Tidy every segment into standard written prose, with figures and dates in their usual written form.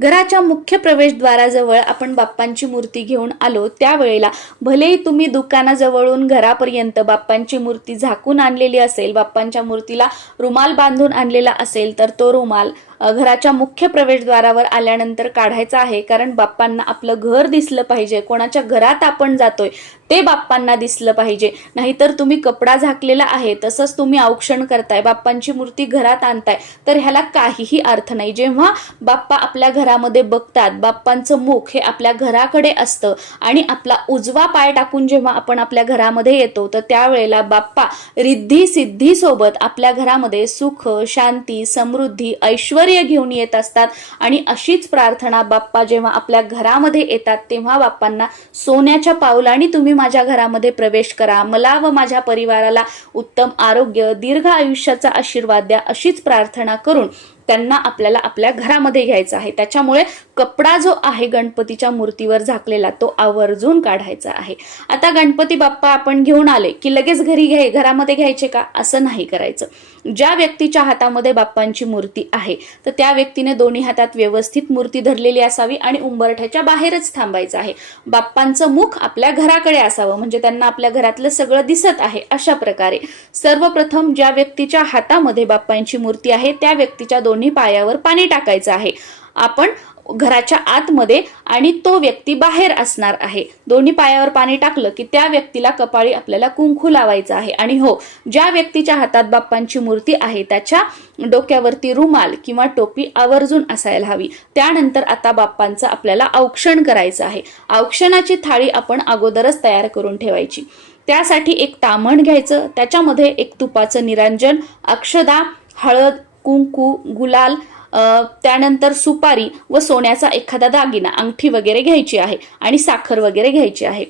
घराच्या मुख्य प्रवेशद्वाराजवळ आपण बाप्पांची मूर्ती घेऊन आलो त्यावेळेला भलेही तुम्ही दुकानाजवळून घरापर्यंत बाप्पांची मूर्ती झाकून आणलेली असेल, बाप्पांच्या मूर्तीला रुमाल बांधून आणलेला असेल, तर तो रुमाल घराच्या मुख्य प्रवेशद्वारावर आल्यानंतर काढायचा आहे. कारण बाप्पांना आपलं घर दिसलं पाहिजे, कोणाच्या घरात आपण जातोय ते बाप्पांना दिसलं पाहिजे. नाहीतर तुम्ही कपडा झाकलेला आहे, तसंच तुम्ही औक्षण करताय, बाप्पांची मूर्ती घरात आणताय, तर ह्याला काहीही अर्थ नाही. जेव्हा बाप्पा आपल्या घरामध्ये बघतात, बाप्पांचं मुख हे आपल्या घराकडे असतं आणि आपला उजवा पाय टाकून जेव्हा आपण आपल्या घरामध्ये येतो, तर त्यावेळेला बाप्पा रिद्धी सिद्धी सोबत आपल्या घरामध्ये सुख, शांती, समृद्धी, ऐश्वर्य घेऊन येत असतात. आणि अशीच प्रार्थना बाप्पा जेव्हा आपल्या घरामध्ये येतात तेव्हा बाप्पांना सोन्याच्या पावलांनी तुम्ही माझ्या घरामध्ये प्रवेश करा, मला व माझ्या परिवाराला उत्तम आरोग्य, दीर्घ आयुष्याचा आशीर्वाद द्या, अशीच प्रार्थना करून त्यांना आपल्याला आपल्या घरामध्ये घ्यायचं आहे. त्याच्यामुळे कपडा जो आहे गणपतीच्या मूर्तीवर झाकलेला तो आवर्जून काढायचा आहे. आता गणपती बाप्पा आपण घेऊन आले की लगेच घरामध्ये घ्यायचे का, असं नाही करायचं. ज्या व्यक्तीच्या हातामध्ये बाप्पांची मूर्ती आहे तर त्या व्यक्तीने दोन्ही हातात व्यवस्थित मूर्ती धरलेली असावी आणि उंबरठ्याच्या बाहेरच थांबायचं आहे. बाप्पांचं मुख आपल्या घराकडे असावं, म्हणजे त्यांना आपल्या घरातलं सगळं दिसत आहे. अशा प्रकारे सर्वप्रथम ज्या व्यक्तीच्या हातामध्ये बाप्पांची मूर्ती आहे त्या व्यक्तीच्या दोन्ही पायावर पाणी टाकायचं आहे. आपण घराच्या आतमध्ये आणि तो व्यक्ती बाहेर असणार आहे. दोन्ही पायावर पाणी टाकलं की त्या व्यक्तीला कपाळी आपल्याला कुंकू लावायचं आहे. आणि हो, ज्या व्यक्तीच्या हातात बाप्पांची मूर्ती आहे त्याच्या डोक्यावरती रुमाल किंवा टोपी आवर्जून असायला हवी. त्यानंतर आता बाप्पांचं आपल्याला औक्षण करायचं आहे. औक्षणाची थाळी आपण अगोदरच तयार करून ठेवायची. त्यासाठी एक ताम्हण घ्यायचं, त्याच्यामध्ये एक तुपाचं निरांजन, अक्षदा, हळद, कुंकू, गुलाल, त्यानंतर सुपारी व सोन्याचा एखादा दागिना, अंगठी वगैरे घ्यायची आहे आणि साखर वगैरे घ्यायची आहे.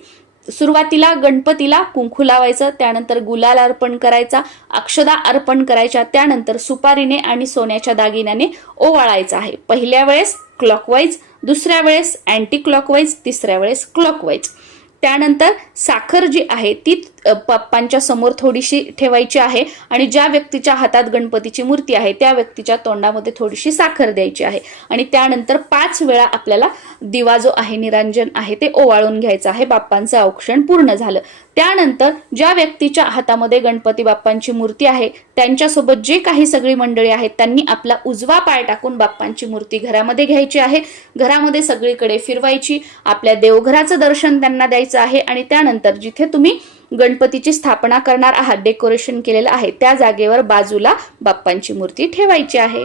सुरुवातीला गणपतीला कुंकू लावायचं, त्यानंतर गुलाल अर्पण करायचा, अक्षदा अर्पण करायच्या, त्यानंतर सुपारीने आणि सोन्याच्या दागिन्याने ओवाळायचं आहे. पहिल्या वेळेस क्लॉकवाईज, दुसऱ्या वेळेस अँटी क्लॉकवाईज, तिसऱ्या वेळेस क्लॉकवाईज. त्यानंतर साखर जी आहे ती बाप्पांच्या समोर थोडीशी ठेवायची आहे आणि ज्या व्यक्तीच्या हातात गणपतीची मूर्ती आहे त्या व्यक्तीच्या तोंडामध्ये थोडीशी साखर द्यायची आहे. आणि त्यानंतर 5 वेळा आपल्याला दिवा जो आहे, निरांजन आहे, ते ओवाळून घ्यायचं आहे. बाप्पांचं औक्षण पूर्ण झालं. त्यानंतर ज्या व्यक्तीच्या हातामध्ये गणपती बाप्पांची मूर्ती आहे त्यांच्यासोबत जे काही सगळी मंडळी आहेत त्यांनी आपला उजवा पाय टाकून बाप्पांची मूर्ती घरामध्ये घ्यायची आहे. घरामध्ये सगळीकडे फिरवायची, आपल्या देवघराचं दर्शन त्यांना द्यायचं आहे. आणि त्यानंतर जिथे तुम्ही गणपतीची स्थापना करणार आहात, डेकोरेशन केलेलं आहे, त्या जागेवर बाजूला बाप्पांची मूर्ती ठेवायची आहे.